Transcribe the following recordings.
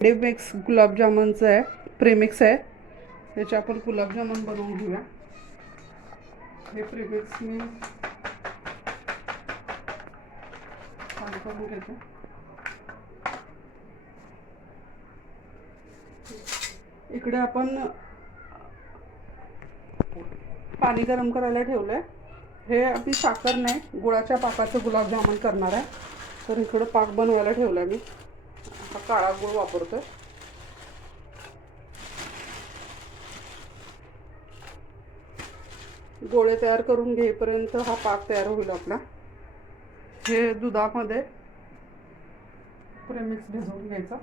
Premix गुलाबजामुनचं आहे, premix आहे. त्याचे आपण गुलाबजामुन बनवून घेऊया. हे प्रेमिक्स मी छान करून घेते. इकडे आपण पाणी गरम करायला ठेवलंय. हे आपली साखर नाही, गुळाच्या पाकाचं गुलाबजामुन करणार आहे. तर इकडं पाक बनवायला ठेवला मी. हा काळा गुळ वापरतोय. गोळे तयार करून घेईपर्यंत हा पाक तयार होईल आपला. हे दुधामध्ये प्रेमिक्स भिजवून घ्यायचा,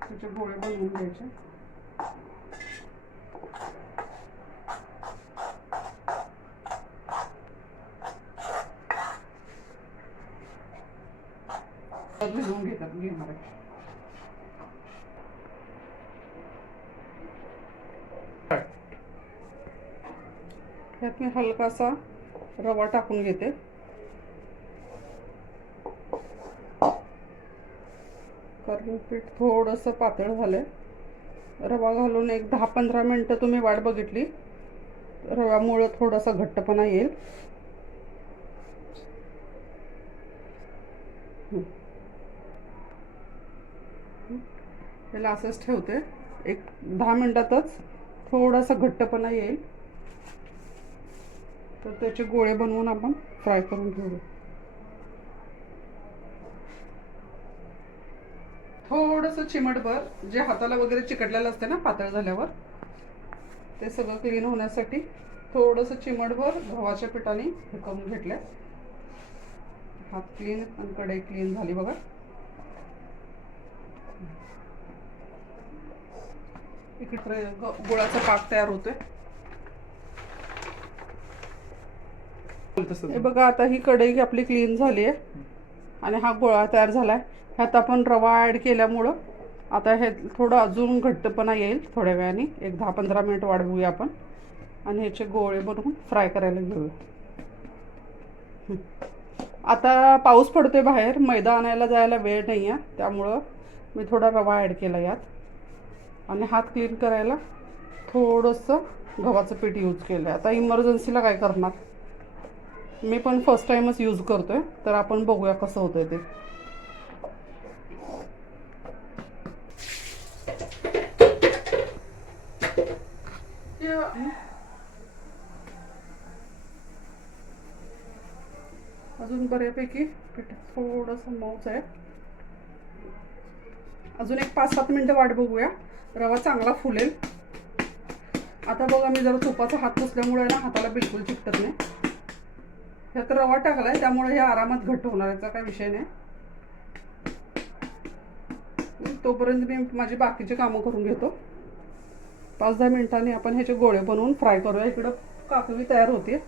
त्याचे गोळे बनवून घ्यायचे. भिजवून घेणार आहे. त्यात मी हलकासा रवा टाकून घेते. कारण पीठ थोडंसं पातळ झालंय. रवा घालून एक 10-15 मिनटं तुम्ही वाट बघितली, रव्यामुळं थोडासा घट्टपणा येईल. त्याला असंच ठेवते. एक 10 मिनिटातच थोडासा घट्टपणा येईल. तर त्याचे गोळे बनवून आपण फ्राय करून घेऊ. थोडंसं चिमटभर, जे हाताला वगैरे चिकटलेलं असते ना पातळ झाल्यावर, ते सगळं क्लीन होण्यासाठी थोडंसं चिमटभर गव्हाच्या पिठाने हे करून घेतलं. हात क्लीन आणि कढई क्लीन झाली बघा. इकडे गुळाचा पाक तयार होतोय. हे बघा, आता ही कढई आपली क्लीन झाली आहे आणि हा गोळा तयार झालाय. ह्यात आपण रवा ॲड केल्यामुळं आता हे थोडं अजून घट्टपणा येईल. थोड्या वेळाने एक 10-15 मिनिट वाट बघूया आपण आणि ह्याचे गोळे बनवून फ्राय करायला घेऊया. आता पाऊस पडतोय बाहेर, मैदा आणायला जायला वेळ नाही आहे, त्यामुळं मी थोडा रवा ॲड केला यात. आणि हात क्लीन करायला थोडंसं गव्हाचं पीठ यूज केलं आहे. आता इमर्जन्सीला काय करणार, मी पण फर्स्ट टाईमच यूज करतोय, तर आपण बघूया कसं होतंय ते. अजून बऱ्यापैकी पीठ थोडंसं मऊच आहे. अजून एक 5-7 मिनिटं वाट बघूया, रवा चांगला फुलेल. आता बघा, मी जरा तुपाचा हात पुसल्यामुळे ना हाताला बिलकुल चिकटत नाही. ह्यात रवा टाकलाय त्यामुळे हे आरामात घट्ट होणार, याचा काही विषय नाही. तोपर्यंत मी माझी बाकीची कामं करून घेतो. 5-10 मिनिटांनी आपण ह्याचे गोळे बनवून फ्राय करूया. इकडं काकवी तयार होते.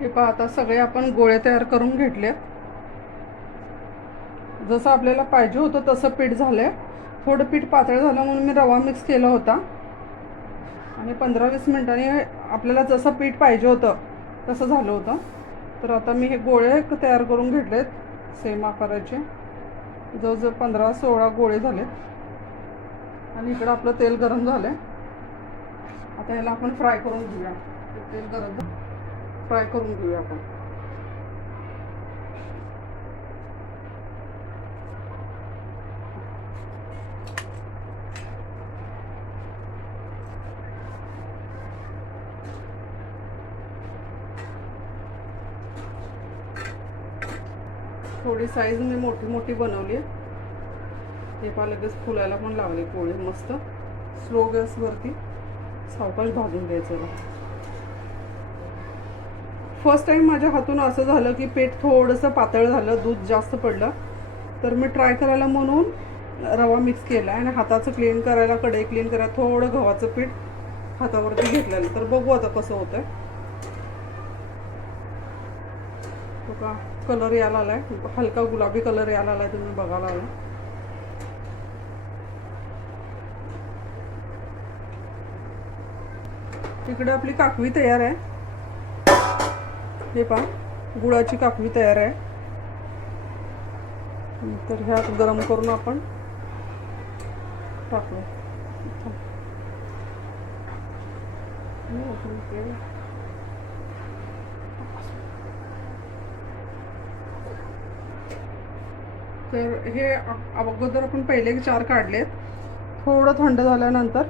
हे पहा, आता सगळे आपण गोळे तयार करून घेतले. जसं आपल्याला पाहिजे होतं तसं पीठ झालंय. थोडं पीठ पातळ झालं म्हणून मी रवा मिक्स केला होता आणि 15-20 मिनिटांनी आपल्याला जसं पीठ पाहिजे होतं तसं झालं होतं. तर आता मी हे गोळे तयार करून घेतलेत सेम आकाराचे. जवळजवळ 15-16 गोळे झालेत. आणि इकडं आपलं तेल गरम झालंय. आता ह्याला आपण फ्राय करून घेऊया. तेल गरम फ्राय करून घेऊया आपण. थोडी साईज मी मोठी मोठी बनवली आहे. हे पहा, लगेच फुलायला पण लागले पोळी मस्त. स्लो गॅसवरती सावकाश भाजून घ्यायचं. फर्स्ट टाइम माझ्या हातून असं झालं की पीठ थोडंसं पातळ झालं, दूध जास्त पडलं. तर मी ट्राय करायला म्हणून रवा मिक्स केला आणि हाताचं क्लीन करायला, कढई क्लीन करायला थोडं गव्हाचं पीठ हातावरती घेतलेलं. तर बघू आता कसं होतंय. बघा, कलर यायला आलाय, हलका गुलाबी कलर यायला आलाय, तुम्ही बघायला आला. इकडे आपली काकवी तयार आहे. हे पहा, गुळाची काकवी तयार आहे. तर ह्यात गरम करून आपण टाकू. तर हे अगोदर आपण पहिले 4 काढलेत. थोडं थंड झाल्यानंतर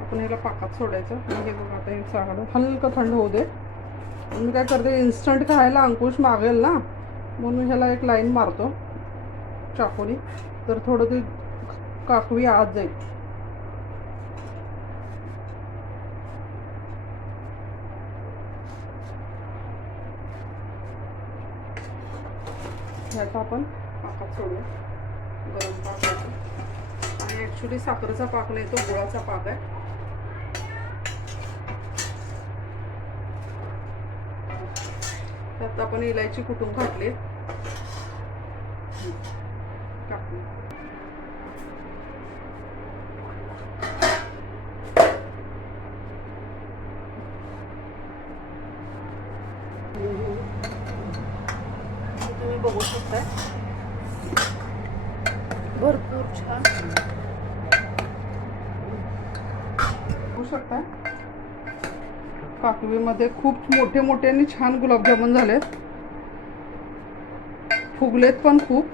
आपण ह्याला पाकात सोडायचं. हे बघा आता हे सगळं हलकं थंड होऊ दे. मी काय करते, इन्स्टंट खायला अंकुश मागेल ना, म्हणून ह्याला एक लाईन मारतो चाकूनी, तर थोडं ती काकवी आत जाईल. ह्याचा आपण पाकात सोडूया, गरम पाक होतो. आणि ॲक्च्युली साखरेचा पाक नाही, तो गुळाचा पाक आहे. त्यात आपण इलायची कुटून घातली, टाकली. तुम्ही बघू शकताय भरपूर छान बघू शकताय. काकवीमध्ये खूप मोठे मोठे आणि छान गुलाबजामुन झालेत, फुगलेत पण खूप.